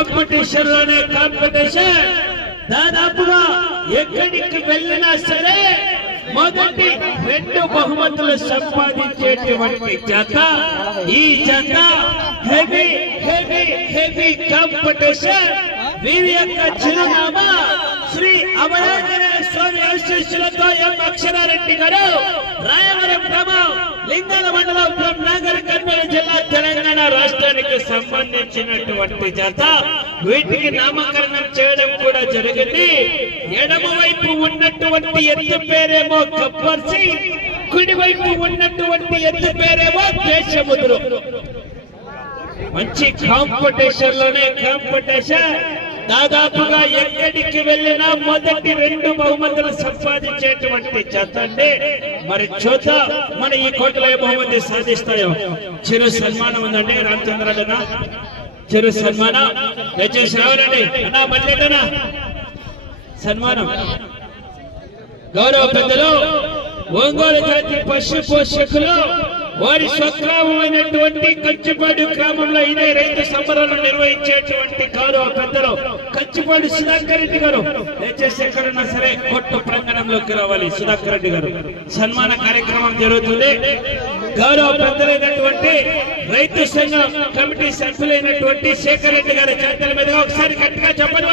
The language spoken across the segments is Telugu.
కాంపిటీషన్లోనే కాంపిటీషన్ దాదాపుగా ఎక్కడికి వెళ్ళినా సరే మొదటి రెండు బహుమతులు సంపాదించేటువంటి జత. ఈ జత హెవీ హెవీ హెవీ కాంపిటీషన్ వీరి యొక్క చిరునామా శ్రీ అమరాంజనేయ స్వామి ఆశీస్సులతో ఎం అక్షరారెడ్డి గారు. రాయవరం గ్రామం. లింగాల మండలం బ్రహ్మనగర్ కర్నూలు జిల్లా తెలంగాణ రాష్ట్రానికి సంబంధించినటువంటి జత. వీటికి నామకరణం చేయడం కూడా జరిగింది. ఎడమ వైపు ఉన్నటువంటి ఎత్తు పేరేమో కప్పర్సి సింగ్ కుడి వైపు ఉన్నటువంటి ఎత్తు పేరేమో దేశముద్రు. మంచి కాంపిటీషన్లోనే కాంపిటీషన్ దాదాపుగా ఎక్కడికి వెళ్ళినా మొదటి రెండు బహుమతులు సంపాదించేటువంటి జత మరి చోత మన ఈ కోటలో ఏ బహుమతి సాధిస్తాయో? చిరు సన్మానం ఉందండి రామచంద్రన్న చిరు సన్మానం. దయచేసి రావాలండి. అన్నా మళ్ళీనా సన్మానం. గౌరవ పెద్దలు ఒంగోలు జాతి పశు పోషకులు వారి స్వగ్రామమైనటువంటి కచ్చిపాడు గ్రామంలో ఇదే రైతు సంబరాలు నిర్వహించేటువంటి గౌరవ పెద్దలు కచ్చిపాడు సుధాకర్ రెడ్డి గారు. దయచేసి ఎక్కడున్నా సరే కొట్టు ప్రాంగణంలోకి రావాలి సుధాకర్ రెడ్డి గారు. సన్మాన కార్యక్రమం జరుగుతుంది. గౌరవ పెద్దలైనటువంటి రైతు సంఘం కమిటీ సభ్యులైనటువంటి శేఖర్ రెడ్డి గారి చేతుల మీద ఒకసారి గట్టిగా చెప్పండి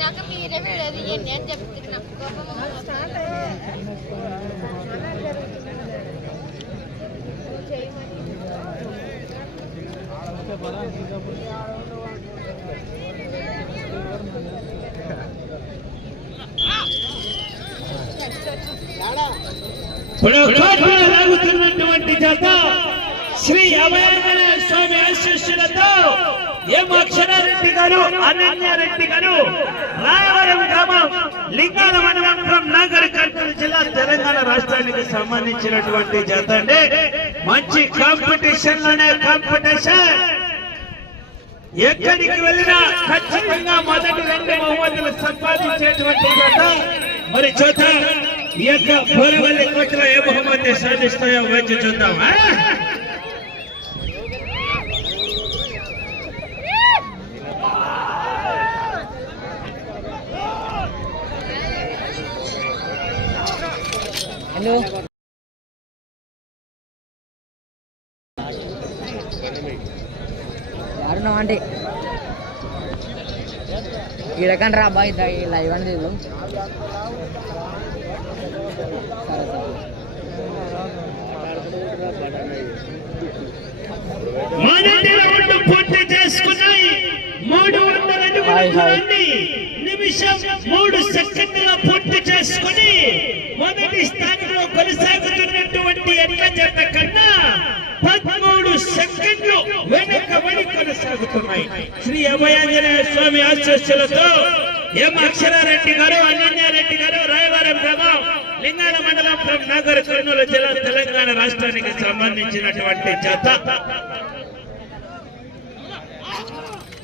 నాకు మీరే వీడియో తీయండి అని చెప్తున్నా ఇప్పుడు జత శ్రీ అభయాంజనేయ ఏం అక్షరారెడ్డి గారు అనన్యారెడ్డి గారు రాయవరం గ్రామం లింగాల మండలం నగర్ కర్నూలు జిల్లా తెలంగాణ రాష్ట్రానికి సంబంధించినటువంటి జత అండి. మంచి కాంపిటీషన్లోనే కాంపిటీషన్. ఎక్కడికి వెళ్ళినా ఖచ్చితంగా మొదటి రెండు బహుమతులు సంపాదించేటువంటి జత. మరి చూద్దాం ఈ యొక్క బోరవల్లి కోటలో ఏ బహుమతి సాధిస్తాయో వేచి చూద్దామా హలో. ఆడున్నాం అంటే. ఈ రా అబ్బాయి లైవ్ అండి లేదు పూర్తి చేసుకున్నాయి. మూడు నిమిషం మూడు సెకండ్ల పూర్తి చేసుకుని మొదటి స్థానంలో కొనసాగుతున్నటువంటి ఎడ్ల జత కన్నా పదమూడు సెకండ్లు వెనుకబడి కొనసాగుతున్నాయి. శ్రీ అభయాంజనేయ స్వామి ఆశ్చర్యలతో ఎం అక్షరారెడ్డి గారు అనన్యారెడ్డి గారు రాయవరం ప్రభావం లింగాల మండలం from కర్నూలు జిల్లా తెలంగాణ రాష్ట్రానికి సంబంధించినటువంటి జత.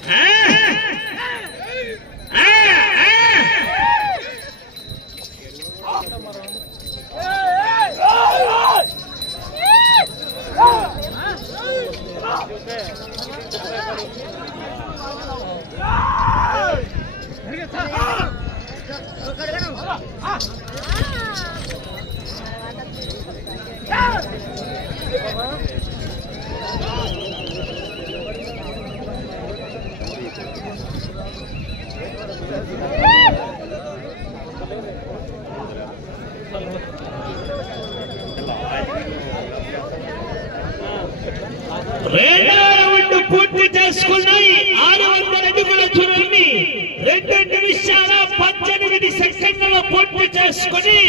Ah! ఆ! ఆ! రెండవ రౌండ్ పూర్తి చేసుకున్నాయి ఆరు వందల అడుగుల దూరాన్ని రెండు నిమిషాల పద్దెనిమిది సెకండ్ల పూర్తి చేసుకుని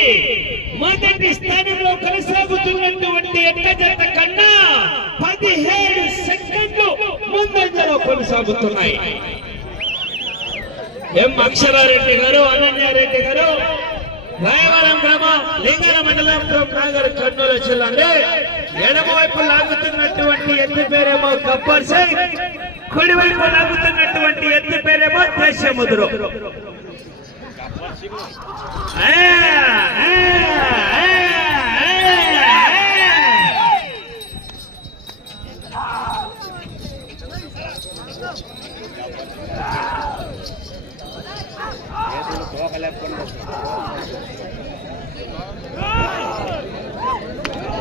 మొదటి స్థానంలో కొనసాగుతున్నటువంటి ఎడ్ల జత కన్నా పదిహేడు సెకండ్లు ముందంజలో కొనసాగుతున్నాయి. ఎం అక్షరారెడ్డి గారు అనన్యారెడ్డి గారు రాయవరం గ్రామం లింగర మండలం నాగర్ కర్నూలు జిల్లా అండి ఎడమవైపు లాగుతున్నటువంటి ఎత్తి పేరేమో గబ్బర్ సింగ్ కుడివైపు లాగుతున్నటువంటి ఎత్తి పేరేమో దేశముద్రు. ఆ, ఆ, ఆ, ఆ, ఆ.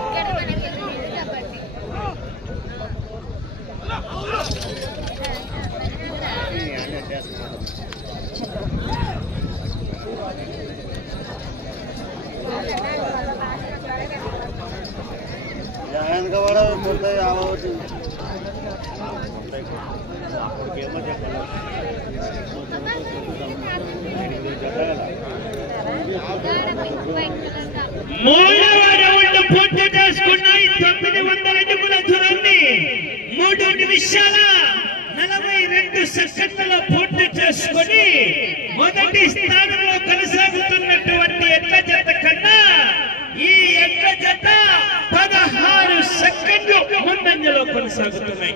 ఇక్కడ మనకి తెలియదు కాబట్టి వెనకబడ కొత్త యావవచ్చు మూడవ రౌండ్ పూర్తి చేసుకున్నాయి తొమ్మిది వందల అడుగుల దూరాన్ని మూడు నిమిషాల నలభై రెండు సెకండ్లలో పూర్తి చేసుకుని మొదటి స్థానం కొనసాగుతున్నాయి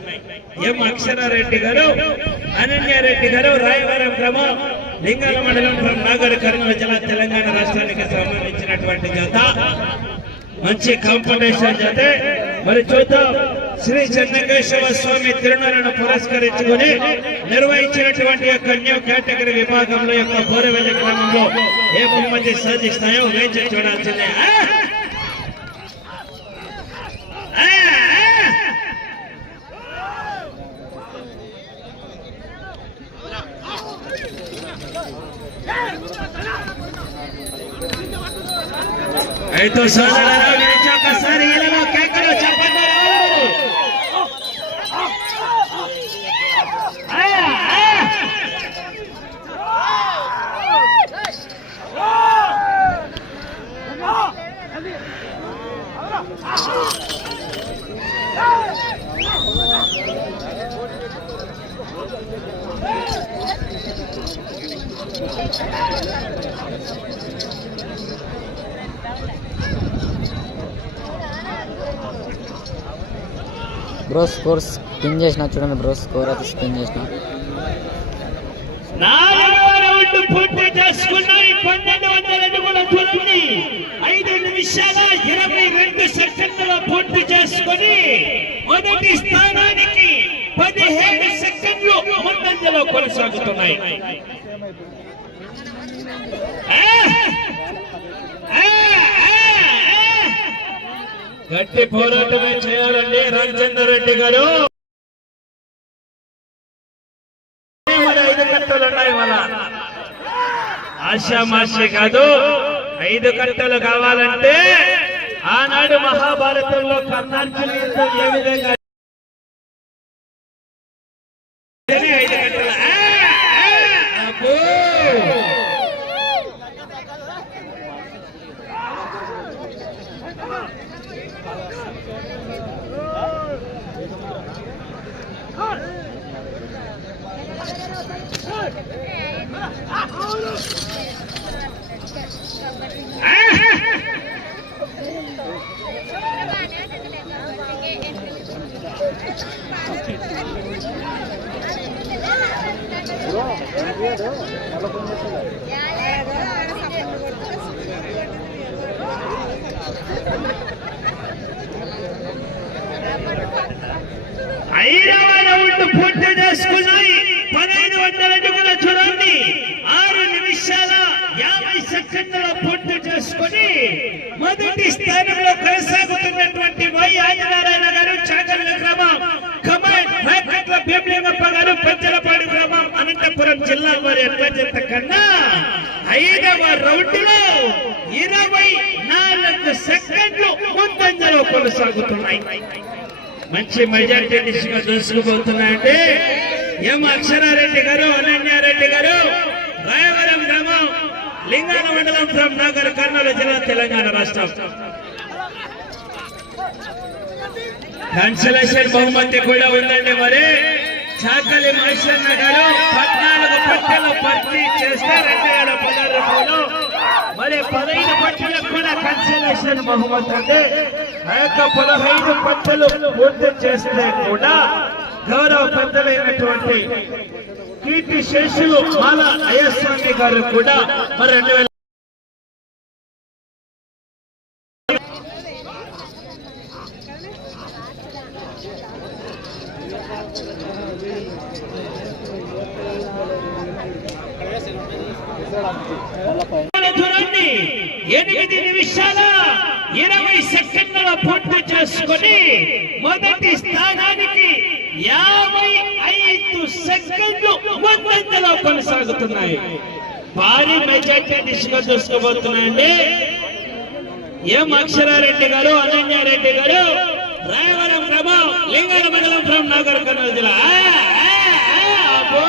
ఎం అక్షరారెడ్డి గారు అనన్యారెడ్డి గారు రాయవరం గ్రామం లింగాల మండలం from నాగర్ కర్నూలు జిల్లా తెలంగాణ రాష్ట్రానికి సంబంధించినటువంటి జత. మంచి కాంపిటీషన్ జత. మరి చూద్దాం. శ్రీ చెన్నకేశ్వర స్వామి తిరునాలను పురస్కరించుకొని నిర్వహించినటువంటి యొక్క న్యూ కేటగిరీ విభాగంలో యొక్క బోరవెల్లి గ్రామంలో ఏ బహుమతి సాధిస్తాయో వేచి చూడాల్సిందే ఆ! ఆ! ఆ! అయితే సోదరులారా వినిచి ఒక్కసారి ఇళ్ళలో కేకలు చెప్పండి ఆ, ఆ. బ్రో స్కోర్ స్పిన్ చేసిన చూడండి బ్రో స్కోర్ అయితే స్పిన్ చేసిన. పూర్తి చేసుకున్నాయి. పన్నెండు వందల అడుగుల దూరాన్ని ఐదు నిమిషాల ఇరవై రెండు సెకండ్ల పూర్తి చేసుకుని మొదటి స్థానానికి పదిహేడు సెకండ్లు ముందంజలో కొనసాగుతున్నాయి ఆ! ఆ! ఆ! ఆ! గట్టి పోరాటమే చేయాలండి. రామచందర్ రెడ్డి గారు. ఐదు కట్టలు ఉన్నాయి వాళ్ళ ఆశామాషి కాదు. ఐదు కట్టలు కావాలంటే ఆనాడు మహాభారతంలో కర్ణార్జున యుద్ధం ఏ విధంగా నలభై జిల్లా వారి కన్నా ఐదవ రౌండ్లో ఇరవై నాలుగు సెకండ్లు ముందంజలో కొనసాగుతున్నాయి. మంచి మెజార్టీ దిశగా దూసుకుపోతున్నాయంటే ఎం అక్షరారెడ్డి గారు అనన్యారెడ్డి గారు రాయవరం గ్రామం లింగాల మండలం ఫ్రం నాగర్ కర్నూలు జిల్లా తెలంగాణ రాష్ట్రం. కన్సలేషన్ బహుమతి కూడా ఉందండి మరి. చాకలి మహేశ్వర గారు పద్నాలుగు పట్టలు భర్తీ చేస్తే రెండు వేల పదహారులో మరి పదహైదు పట్టలకు కూడా కన్సలేషన్ బహుమతి అంటే ఆ యొక్క పదహైదు పట్టలు పూర్తి చేస్తే కూడా గౌరవ పెద్దలైనటువంటి కీర్తి శేషులు మాల అయ్యస్వామి గారు కూడా మరి రెండు వేల దూరాన్ని ఎనిమిది నిమిషాల ఇరవై సెకండ్ల పూర్తి చేసుకొని మొదటి స్థానానికి యాభై ఐదు సెకండ్లు ముందంజలో కొనసాగుతున్నాయి భారీ మెజార్టీ దిశగా దూసుకోబోతున్నాయండి ఎం అక్షరారెడ్డి గారు అనన్యారెడ్డి గారు? రాయవరం ప్రభావ్ లింగాల మండలం ఫ్రమ్ నాగర్ కర్నూలు జిల్లా ఆ, ఆ, ఆ, అబ్బో!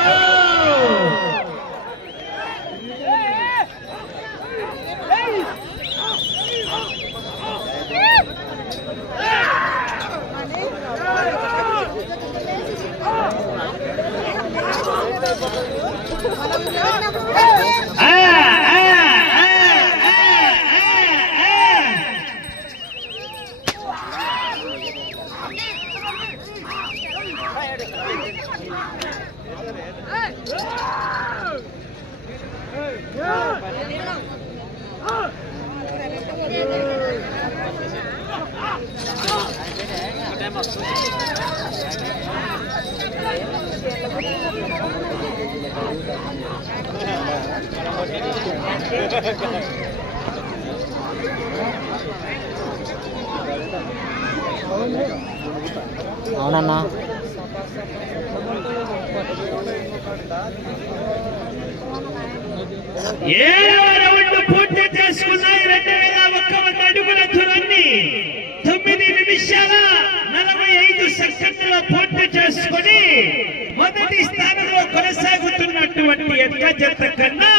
ఆ, ఆ, ఆ, ఆ, ఆ, ఆ. అవునన్నా. పూర్తి చేసుకున్నాయి రెండు వేల ఒక్క వంద అడుగుల దూరాన్ని. తొమ్మిది నిమిషాల నలభై ఐదు సెకండ్ల పూర్తి చేసుకొని మొదటి స్థానంలో కొనసాగుతున్నటువంటి ఎక్క జత కన్నా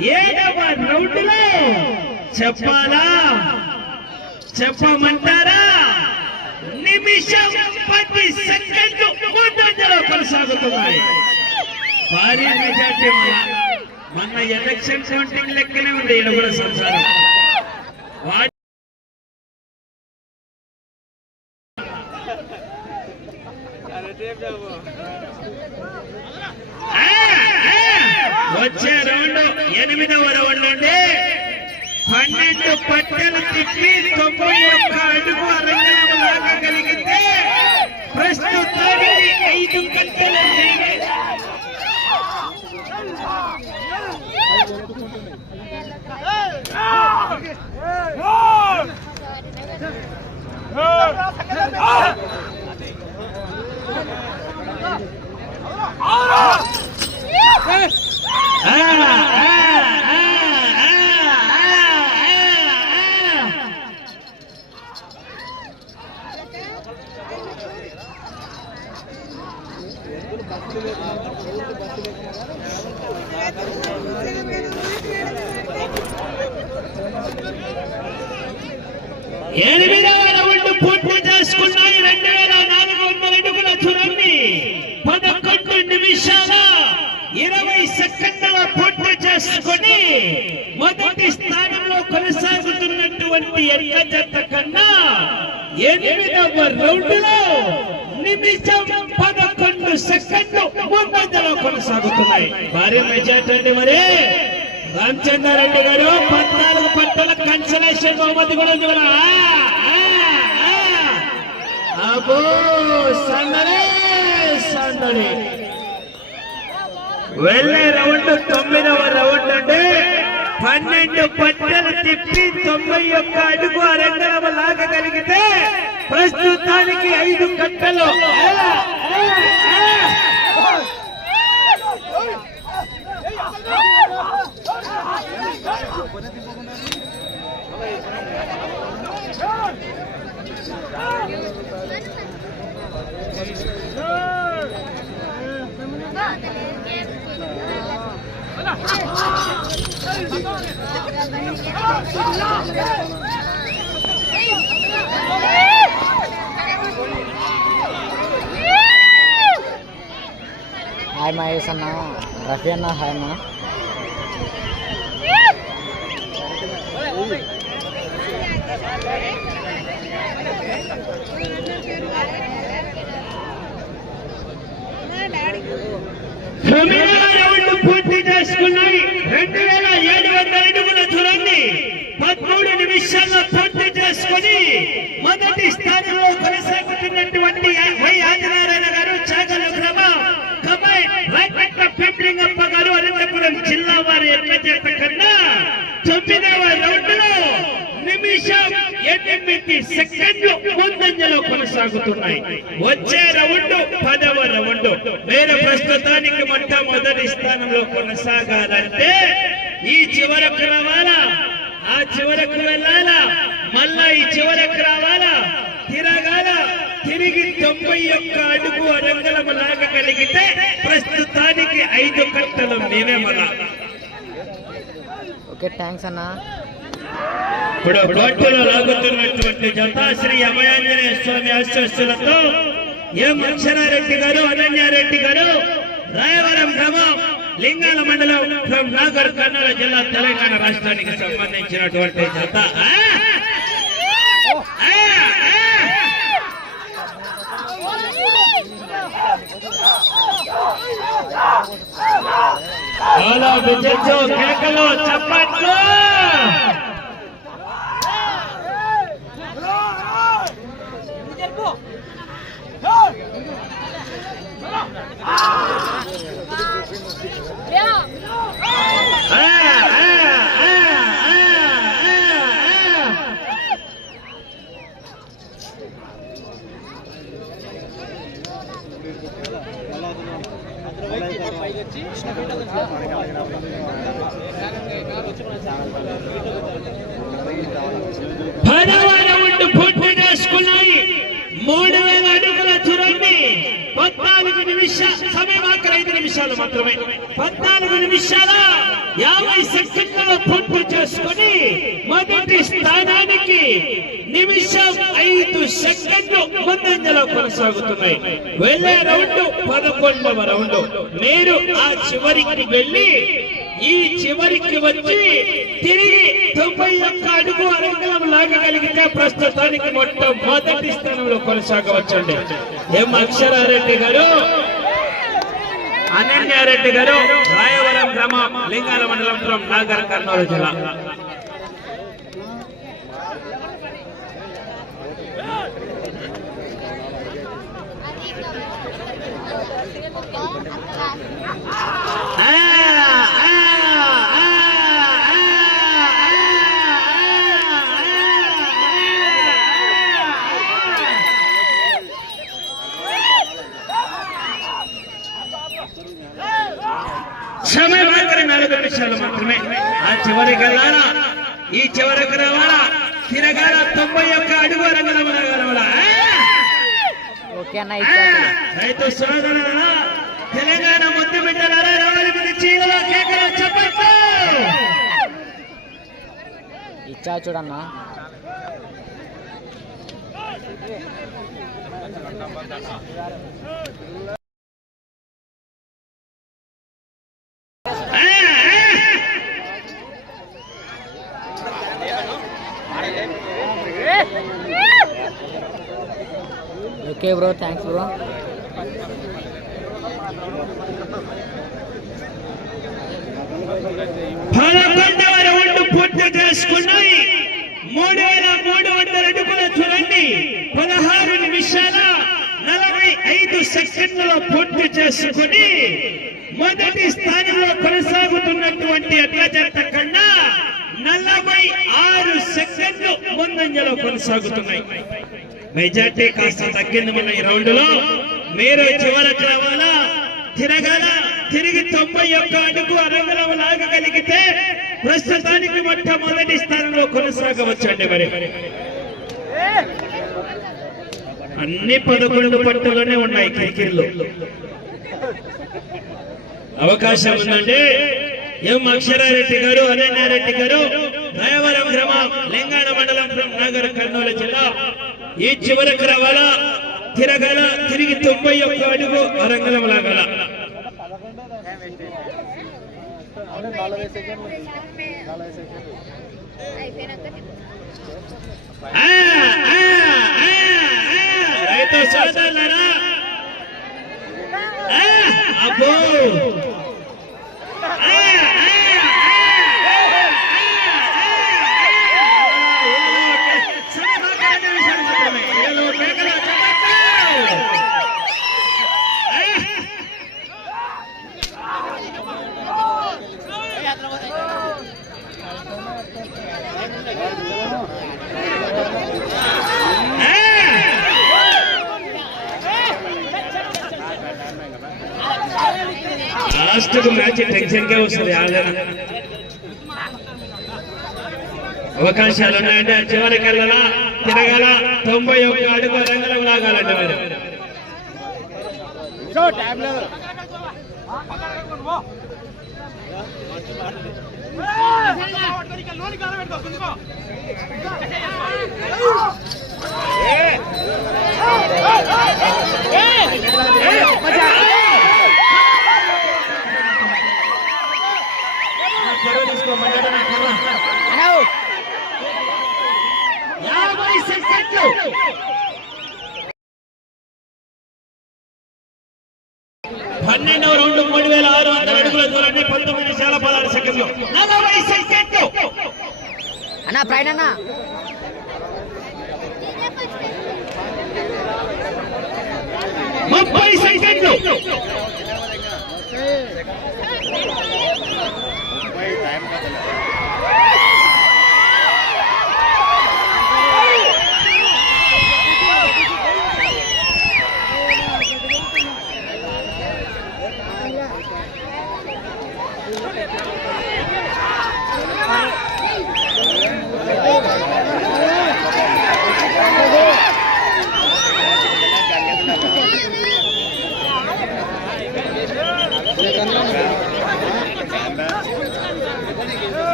ఏడవ రౌండ్లో చెప్పాలా? చెప్పమంటారా? నిమిషం పది సెకండ్లు ముందంజలో కొనసాగుతున్నాయి. భారీ మెజార్టీ మన- ఎలక్షన్ కౌంటింగ్ లెక్కనే ఉంది ఈయన కూడా సంసారం. అరే వచ్చే రౌండ్ ఎనిమిదవ రౌండ్ నుండి పన్నెండు పట్టెలు తిప్పి తొంభై ఒక్క అడుగు అరంగం లాగగలిగితే ప్రస్తుతానికి ఐదు గంటలు ఆ, ఆ, ఆ, ఆ, ఆ, ఆ, ఆ. ఎనిమిదవ రౌండ్ పూర్తి చేసుకున్నాయి రెండు వేల నాలుగు వందల అడుగుల దూరాన్ని పదకొండు నిమిషాల ఇరవై సెకండ్ల పూర్తి చేసుకొని మొదటి స్థానంలో కొనసాగుతున్నటువంటి ఎక్క జత కన్నా ఎనిమిదవ రౌండ్లో నిమిషం పదకొండు సెకండ్లు ముందంజలో కొనసాగుతున్నాయి భారీ మెజార్టీ అండి మరి. రామచంద్రారెడ్డి గారు పద్నాలుగు పట్టల కన్సలేషన్ బహుమతి కూడా ఉంది సందడి సందడి. వెళ్ళే రౌండ్ తొమ్మిదవ రౌండ్ అంటే పన్నెండు పట్టలు తిప్పి తొంభై ఒక్క అడుగు అరంగం లాగగలిగితే ప్రస్తుతానికి ఐదు కట్టలు. hai mai sana rafiana hai mai. పూర్తి చేసుకున్నాయి. రెండు వేల ఏడు వందల అడుగుల చూడండి పదమూడు నిమిషాల్లో పూర్తి చేసుకుని మొదటి స్థానంలో కొనసాగుతున్నటువంటి వై ఆదినారాయణ గారు చాగల గ్రామం కబాయ్ రాకెట్ల పెంప్లింగప్ప గారు అనంతపురం జిల్లా వారి ఎట్ల చేత కన్నా తొమ్మిదవ రౌండ్లో నిమిషం ఎనిమిది సెకండ్లు ముందంజలో కొనసాగుతున్నాయి. వచ్చే రౌండ్ పదవ రౌండ్. వేరే ప్రస్తుతానికి మొట్టమొదటి స్థానంలో కొనసాగాలంటే ఈ చివరకు రావాలా? ఆ చివరకు వెళ్ళాలా? మళ్ళా ఈ చివరకు రావాలా? తిరగాల? తిరిగి తొంభై ఒక్క అడుగు అరంగలం లాగగలిగితే ప్రస్తుతానికి ఐదు కట్టలు మేమే మన ఓకే థ్యాంక్స్ అన్నా. ఇప్పుడు కోర్టులో లాగుతున్నటువంటి జతాశ్రీ అభయాంజనేయ స్వామి ఆశ్వస్తులతో ఎం అక్షరారెడ్డి గారు అనన్యారెడ్డి గారు రాయవరం గ్రామం లింగాల మండలం ఫ్రమ్ నాగర్ కర్నూలు జిల్లా తెలంగాణ రాష్ట్రానికి సంబంధించినటువంటి జత చాలా హలో కేకలు చప్పట్లు ఆ, వచ్చి ఆ, ఆ, ఆ, ఆ. పదవ రౌండ్ పూర్తి చేసుకున్నాయి మూడు వేల అడుగుల దూరాన్ని పద్నాలుగు నిమిషాలు సమయం ఆఖరి ఐదు నిమిషాలు మాత్రమే. పద్నాలుగు నిమిషాల యాభై సెకండ్లలో పూర్తి చేసుకుని మొదటి స్థానానికి నిమిషం ఐదు సెకండ్లు ముందంజలో కొనసాగుతున్నాయి. వెళ్ళే రౌండ్ పదకొండవ రౌండ్. మీరు ఆ చివరికి వెళ్ళి ఈ చివరికి వచ్చి తిరిగి తొంభై యొక్క అడుగు అరంగలం లాగగలిగితే ప్రస్తుతానికి మొత్తం స్థానంలో కొనసాగవచ్చండి. ఎం అక్షరారెడ్డి గారు అనన్యారెడ్డి గారు రాయవరం గ్రామం లింగాల మండలం from నాగర్ కర్నూలు జిల్లా. ఆ, ఆ, ఆ, ఆ, సమయం ఆఖరి నాలుగు నిమిషాలు మాత్రమే ఆ చివరికి వెళ్ళాలా ఈ చివరికి రావాలా తిరగాల తొంభై ఒక్క అడుగు రంగం రాగలవాలా ఓకే అన్న ఇచ్చాక రైతు సోదరులారా తెలంగాణ ముద్దు బిడ్డలారా రావాలి మీద చీలలో కేకలు చెప్పట్లు ఇచ్చా చూడన్నా ఓకే బ్రో థ్యాంక్స్ బ్రో. పదకొండవ రౌండ్ పూర్తి చేసుకున్నాయి. మూడు వేల మూడు వందల అడుగుల చూడండి పదహారు నిమిషాల నలభై ఐదు సెకండ్లలో పూర్తి చేసుకుని మొదటి స్థానంలో కొనసాగుతున్నటువంటి అట్ల కన్నా నలభై ఆరు సెకండ్లు ముందంజలో కొనసాగుతున్నాయి. మెజార్టీ కాస్త తగ్గింది మన ఈ రౌండ్లో మీరు చివరకు రావాలా తిరగాల? తిరిగి తొంభై ఒక్క అడుగు అరంగలం లాగగలిగితే ప్రస్తుతానికి మొట్టమొదటి స్థానంలో కొనసాగవచ్చండి మరి. అన్ని పదకొండు పట్టులోనే ఉన్నాయి కిరికిరిలో. అవకాశం ఉందండి ఎం అక్షరారెడ్డి గారు అనన్యారెడ్డి గారు నయవరం గ్రామం లింగాణ మండలం from నగర్ కర్నూలు జిల్లా ఈ చివరకు రావాలా? తిరగల? తిరిగి తొంభై ఒక్క అడుగు అరంగలం లాగల అంటే నలభై సెకండ్లు నలభై సెకండ్లు అయిపోయినాక ఆ, ఆ, ఆ, ఆ, రైతు సోదరులారా ఆ, అబ్బో ఆ, ఆ, ఆ, ఆ, సమకాలీన విషయాలు మాత్రమే. ఏలో కేకలు, చప్పట్లు. ఆ, లాస్ట్ మ్యాచ్ టెన్షన్గా వస్తుంది ఆడన అవకాశాలు ఉన్నాయంటే ఆ చివరికి వెళ్ళాలా తిరగాల తొంభై ఒక్క అడుగు రంగులు లాగాలండి మరి టైం తీసుకో, మధ్యలో నా కర్ర. యాభై సెకండ్లు పన్నెండవ రౌండ్ మూడు వేల ఆరు వందల అడుగుల దూరాన్ని పంతొమ్మిది నిమిషాల పదహారు సెకండ్లు. నలభై సెకండ్లు. అన్నా ప్రైడ్ అన్నా. ముప్పై సెకండ్లు.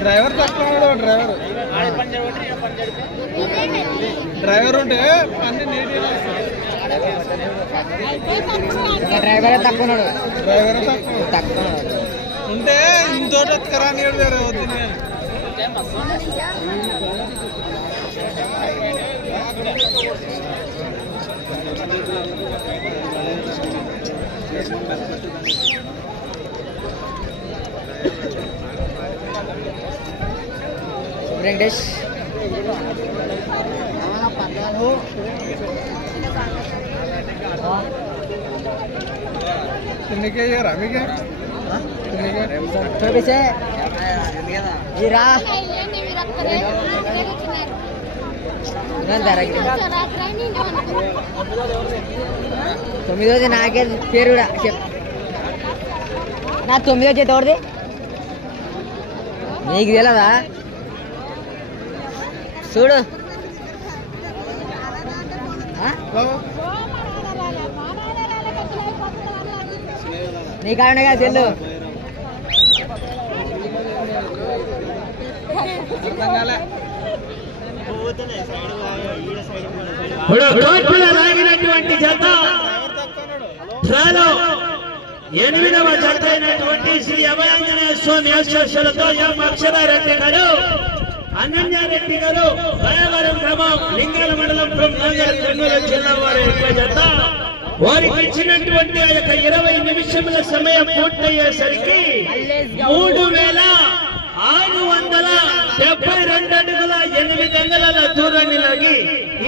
డ్రైవర్ తక్కువ డ్రైవర్. డ్రైవర్ ఉంటే నీట్గా డ్రైవర్ తక్కువ డ్రైవర్ తక్కువ. ఉంటే ఇంతోటి ఎత్తుకరా నీడు వేరే వద్దు వెంకటేష్ తిన్నికే ఇయ్యరా మీకే? తిన్నికే చూపిసే రా తొమ్మిదో నాకే పేరు కూడా చెప్ నా తొమ్మిదో చేతి ఎవరిది నీకు తెలియదా చూడు. నీ కారణంగా చెల్లు. ఇప్పుడు కోర్టులో రాగినటువంటి జత. డ్రాలో ఎనిమిదవ జత అయినటువంటి శ్రీ అభయాంజనేయ స్వామి ఆశీస్సులతో ఎం అక్షరారెడ్డి గారు అనన్యారెడ్డి గారు రాయవరం గ్రామం లింగాల మండలం జిల్లా వారి జత. వారికి ఇచ్చినటువంటి ఆ యొక్క ఇరవై నిమిషముల సమయం పూర్తయ్యేసరికి మూడు వేల ఆరు వందల డెబ్బై రెండు అడుగుల ఎనిమిది అంగుళాల దూరాన్ని లాగి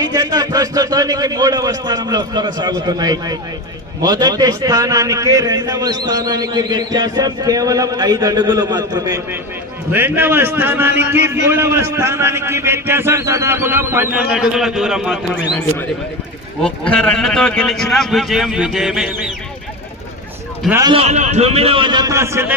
ఈ జత ప్రస్తుతానికి మూడవ స్థానంలో కొనసాగుతున్నాయి. మొదటి స్థానానికి రెండవ స్థానానికి వ్యత్యాసం కేవలం ఐదు అడుగులు మాత్రమే. రెండవ స్థానానికి మూడవ స్థానానికి వ్యత్యాసం దాదాపుగా పన్నెండు అడుగుల దూరం మాత్రమేనండి మరి. ఒక్క రన్నుతో గెలిచిన విజయం విజయమే. డ్రాలో తొమ్మిదవ జత సిద్ధంగా